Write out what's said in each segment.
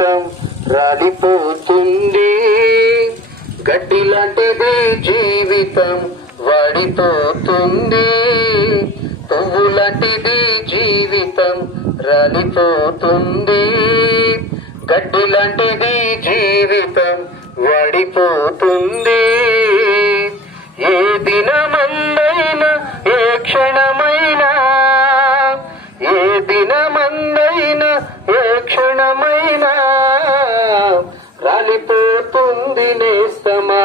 జీవితం రాలిపోతుంది, గడ్డి లాంటిది జీవితం వాడిపోతుంది, పువ్వు లాంటిది జీవితం రాలిపోతుంది, గడ్డి లాంటిది జీవితం వాడిపోతుంది. ఏ దినమందైనా ఏ క్షణమైనా, ఏ దినమందైనా ఏ క్షణమైనా రాలిపోతుంది నేస్తమా,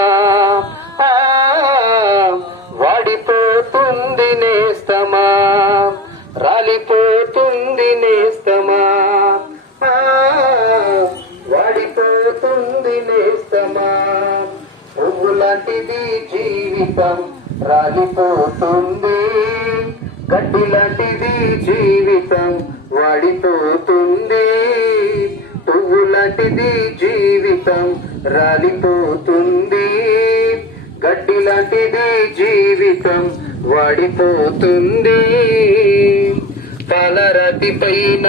వాడిపోతుంది నేస్తమా, రాలిపోతుంది నేస్తమా, వాడిపోతుంది నేస్తమా. పువ్వు లాంటిది జీవితం రాలిపోతుంది, గడ్డి లాంటిది జీవితం వాడిపోతుంది, పువ్వు లాంటిది జీవితం రాలిపోతుంది, గడ్డి లాంటిది జీవితం వాడిపోతుంది. పాలరాతి పైన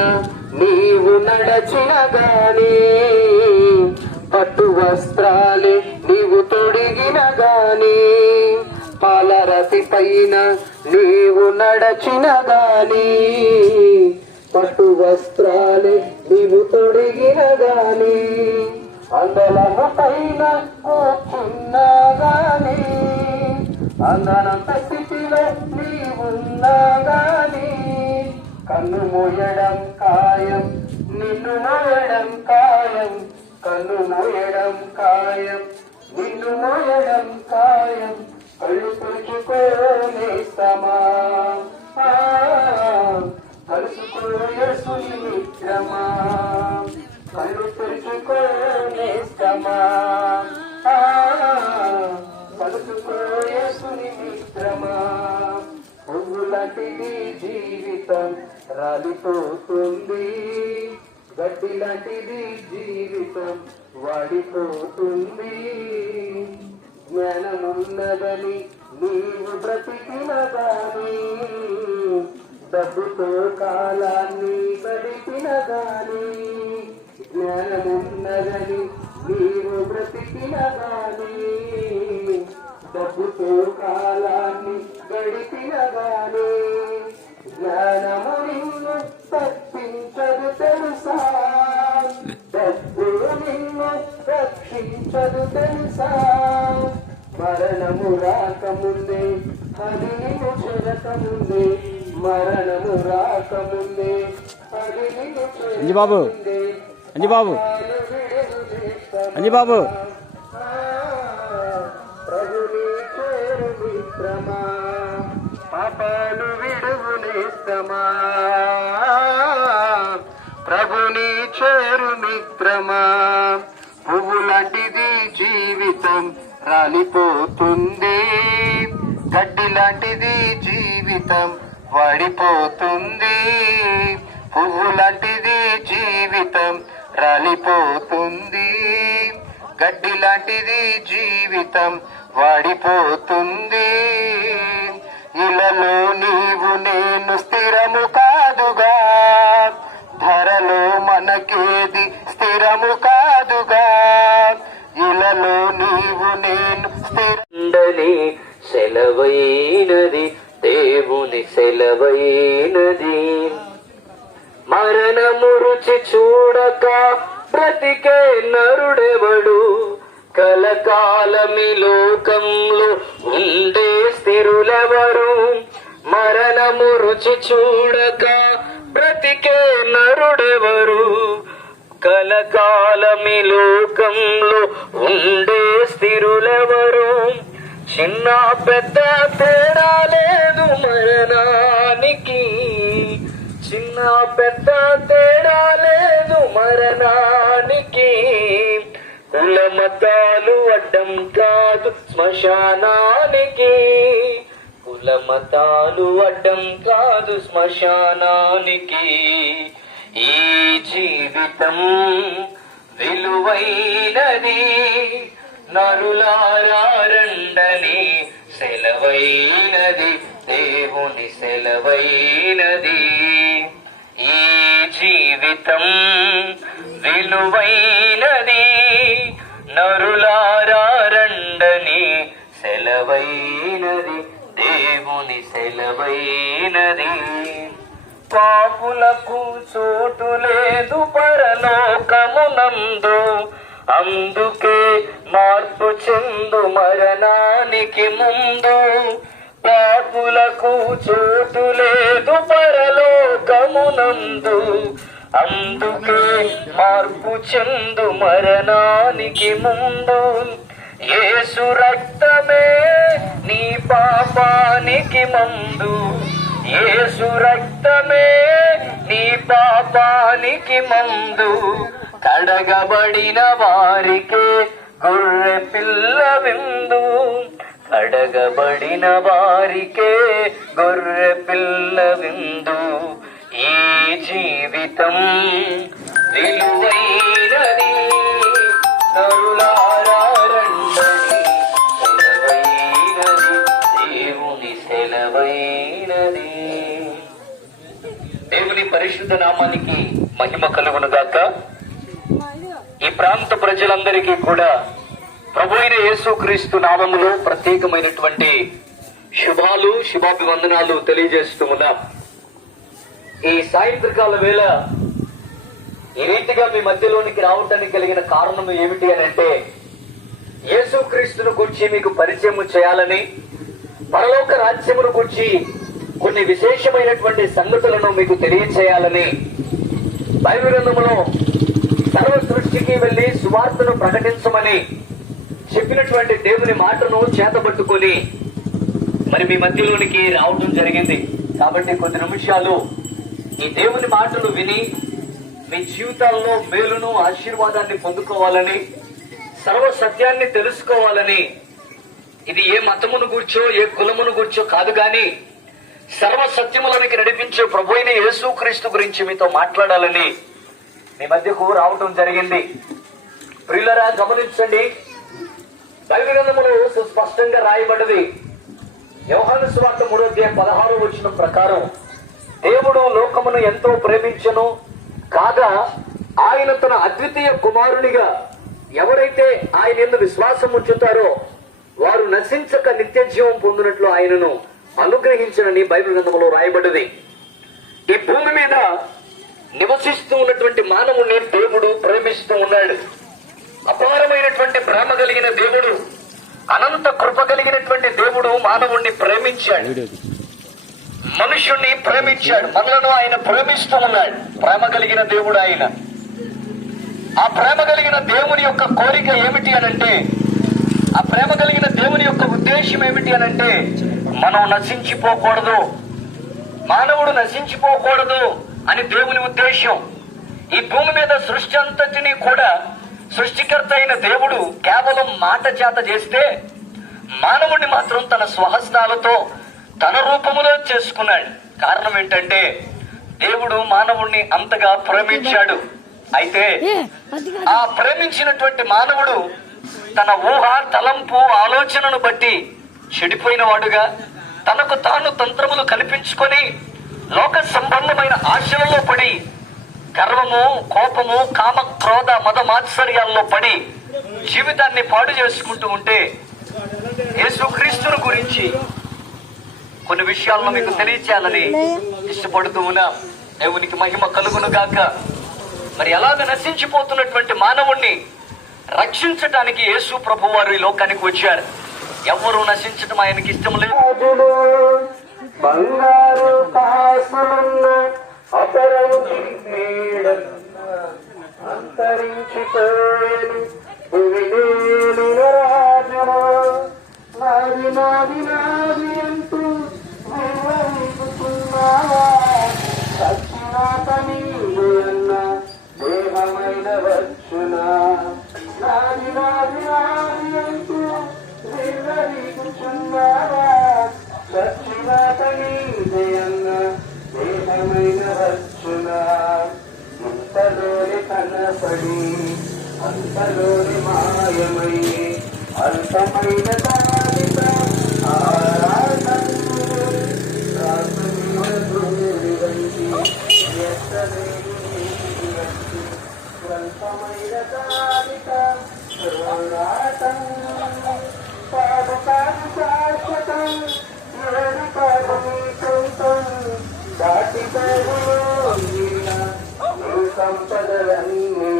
నీవు నడచిన గాని, పట్టు వస్త్రాలే నీవు తొడిగిన గాని, పాలరాతి పైన నీవు నడచిన గాని, పట్టు వస్త్రాలే నీవు తొడిగిన గాని, అందలన పైన కూర్చున్నా గాని, అందనంత స్థితిలో నీవున్నా గాని, కన్ను మూయడం ఖాయం, నిన్ను మోయడం ఖాయం, కన్ను మూయడం ఖాయం, నిన్ను మోయడం ఖాయం. కళ్ళు తుడుచుకోనేస్తమా, కలుసుకో యేసుని మిత్రమా, కళ్ళు తుడుచుకోనేస్తమా, కలుసుకో యేసుని మిత్రమా. పువ్వు లాంటిది జీవితం రాలిపోతుంది, గడ్డి లాంటిది జీవితం వాడిపోతుంది. జ్ఞానమున్నదని నీవు బ్రతికిన గాని, డబ్బుతో కాలాన్ని గడిపిన గాని, జ్ఞానమున్నదని నీవు బ్రతికిన గాని, డబ్బుతో కాలాన్ని గడిపిన గాని, జ్ఞానము నిన్ను తప్పించదు తెలుసా, డబ్బు నిన్ను రక్షించదు తెలుసా. మరణము రాకముందే అది నిన్ను చెరకముందే, మరణము రాకముందే అది నిన్ను చెరకముందే. అంజిబాబు ప్రభుని చేరు మిత్రమా, పాపాలు విడువు నేస్తమా, ప్రభుని చేరు మిత్రమా. పువ్వు లాంటిది జీవితం రాలిపోతుంది, గడ్డి లాంటిది జీవితం వాడిపోతుంది, పువ్వు లాంటిది జీవితం రాలిపోతుంది, గడ్డి లాంటిది జీవితం వాడిపోతుంది. ఇలలో నీవు నేను స్థిరము కాదుగా, ధరలో మనకేది స్థిరము కాదుగా, ఇలలో నీవు నేను స్థిరండని సెలవైనది, దేవుని సెలవైనది. మరణము రుచి చూడక బ్రతికే నరుడెవడు, కలకాలమి లోకంలో ఉండే స్థిరులెవరు. మరణము రుచి చూడక బ్రతికే నరుడెవరు, కలకాలమి లోకంలో ఉండే స్థిరులెవరు. చిన్న పెద్ద తేడా లేదు మరణానికి, చిన్న పెద్ద తేడా లేదు మరణానికి. కుల మతాలు అడ్డం కాదు శ్మశానానికి, కుల మతాలు అడ్డం కాదు శ్మశానానికి. ఈ జీవితం విలువైనది, నరులారా రండని సెలవైనది, దేవుని సెలవైనది. ఈ జీవితం విలువైనది, నరులారా రండని సెలవైనది, దేవుని సెలవైనది. పాపులకు చోటు లేదు పరలోకమునందు, అందుకే మార్పు చెందు మరణానికి ముందు. పాపులకు చోటు లేదు పరలోకమునందు, అందుకే మార్పు చెందు మరణానికి ముందు. యేసు రక్తమే నీ పాపానికి మందు, యేసు రక్తమే నీ పాపానికి మందు. కడగబడిన వారికే గొర్రె పిల్ల విందు, కడగబడిన వారికే గొర్రె పిల్ల విందు. ఈ జీవితం విలువైనది, నరులారా రండని సెలవైనది, దేవుని సెలవైనది. దేవుని పరిశుద్ధ నామానికి మహిమ కలుగునుగాక. ఈ ప్రాంత ప్రజలందరికీ కూడా ప్రభు అయిన యేసుక్రీస్తు నామములో ప్రత్యేకమైనటువంటి శుభాలు, శుభాభివందనాలు తెలియజేస్తూ ఉన్నాం. ఈ సాయంత్రకాల వేళ ఈ రీతిగా మీ మధ్యలోనికి రావటానికి కలిగిన కారణం ఏమిటి అని అంటే, యేసుక్రీస్తును గురించి మీకు పరిచయం చేయాలని, పరలోక రాజ్యమును గురించి కొన్ని విశేషమైనటువంటి సంగతులను మీకు తెలియచేయాలని, బైబిల్ గ్రంథములో సర్వ సృష్టికి వెళ్లి సువార్తను ప్రకటించమని చెప్పినటువంటి దేవుని మాటను చేతబట్టుకొని మరి మీ మధ్యలోనికి రావడం జరిగింది. కాబట్టి కొద్ది నిమిషాలు ఈ దేవుని మాటలు విని మీ జీవితాల్లో మేలును, ఆశీర్వాదాన్ని పొందుకోవాలని, సర్వ సత్యాన్ని తెలుసుకోవాలని, ఇది ఏ మతమును గూర్చో ఏ కులమును గూర్చో కాదు గాని సర్వ సత్యములనికి నడిపించే ప్రభు అయిన యేసుక్రీస్తు గురించి మీతో మాట్లాడాలని మీ మధ్యకు రావటం జరిగింది. ప్రియులరా, గమనించండి, బైబిల్ గ్రంథములో సుస్పష్టంగా రాయబడ్డది. యోహాను సువార్త 3:16 ప్రకారం దేవుడు లోకమును ఎంతో ప్రేమించెను, కాగా ఆయన తన అద్వితీయ కుమారునిగా ఎవరైతే ఆయన యందు విశ్వాసం ఉంచుతారో వారు నశించక నిత్య జీవం పొందినట్లు ఆయనను అనుగ్రహించనని బైబిల్ గ్రంథములో రాయబడ్డది. ఈ భూమి మీద నివసిస్తూ ఉన్నటువంటి మానవుణ్ణి దేవుడు ప్రేమిస్తూ ఉన్నాడు. అపారమైనటువంటి ప్రేమ కలిగిన దేవుడు, అనంత కృప కలిగినటువంటి దేవుడు మానవుణ్ణి ప్రేమించాడు, మనుషుణ్ణి ప్రేమించాడు, మనలను ఆయన ప్రేమిస్తూ ఉన్నాడు. ప్రేమ కలిగిన దేవుడు ఆయన. ఆ ప్రేమ కలిగిన దేవుని యొక్క కోరిక ఏమిటి అనంటే, ఆ ప్రేమ కలిగిన దేవుని యొక్క ఉద్దేశం ఏమిటి అనంటే, మనం నశించిపోకూడదు, మానవుడు నశించిపోకూడదు అని దేవుని ఉద్దేశం. ఈ భూమి మీద సృష్టి అంతటినీ కూడా సృష్టికర్త అయిన దేవుడు కేవలం మాట చేత చేస్తే, మానవుడిని మాత్రం తన స్వహస్తాలతో తన రూపములో చేసుకున్నాడు. కారణం ఏంటంటే, దేవుడు మానవుణ్ణి అంతగా ప్రేమించాడు. అయితే ఆ ప్రేమించినటువంటి మానవుడు తన ఊహ, తలంపు, ఆలోచనను బట్టి చెడిపోయిన వాడుగా, తనకు తాను తంత్రములు కల్పించుకొని లోక సంబంధమైన ఆశలలో పడి, గర్వము, కోపము, కామ, క్రోధ, మద మాత్సర్యాల్లో పడి జీవితాన్ని పాడు చేసుకుంటూ ఉంటే, యేసుక్రీస్తును గురించి కొన్ని విషయాలను మీకు తెలియచేయాలని ఇష్టపడుతూ ఉన్నాం. దేవునికి మహిమ కలుగును గాక. మరి ఎలాగ నశించిపోతున్నటువంటి మానవుణ్ణి రక్షించటానికి యేసు ప్రభు వారు ఈ లోకానికి వచ్చారు. ఎవరు నశించటం ఆయనకి ఇష్టం లేదు. బంగారు అంతరించిపోయేను నాది నాది నాది అంటూ సచ్చినాక నీవు అన్న దేహమైన వచ్చునా, నాది నాది నాది అంటూ నిర్వహించున్నావా, సచ్చినాక నీవే అన్న దేహమైన వచ్చునా. ఇంతలోని కనపడి అంతలోని మాయమై అల్పమైన దానిత ఆరాధన అల్పమైన దానిక సర్వనాటం కాదు కాదు శాశ్వతం ఏది కాదు నీ సొంతం దాటిపోవులో నీ సంపదలన్నీ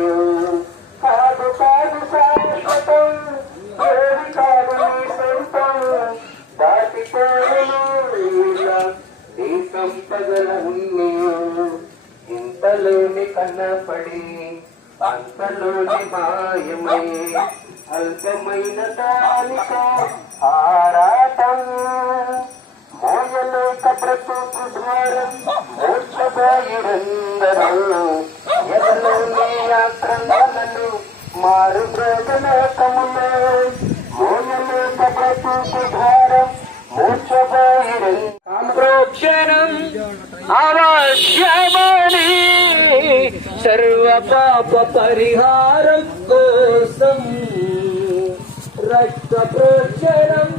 కాదు కాదు శాశ్వతం ఏది కాదు నీ సొంతం దాటిపోవులో నీ సంపదలన్నీ ఇంతలోని కన్నపడి అంతలోని మాయమై అల్పమైన దానిక ఆరాటం మోయలేక బ్రతుకు భారం మోక్షపోయిరందరూ ఎదలోని ఆక్రందనలు మారు బ్రోగలోకములో మోయలేక బ్రతుకు భారం మోక్షపోయిరందరూ ప్రోక్షణం అవశ్యమని సర్వ పాప పరిహారం కోసం రక్త ప్రోక్షణం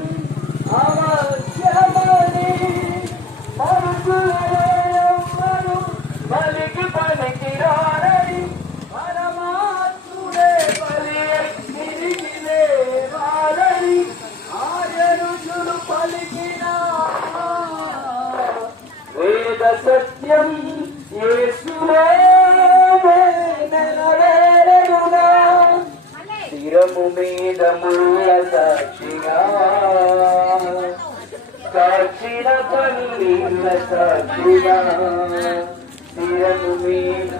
అవశ్యమని మరుగు బలికి పలికి రారని పరమాత్ముడే బలి తిరిగి లేవాలని ఆర్యరుచులు పలికిన వేద సత్యం యేసునే నెరవేరుగా శిరము మీద ముళ్ళ సాక్షిగా కాచిన పన్నీళ్ళ సాక్షిగా శిరము మీద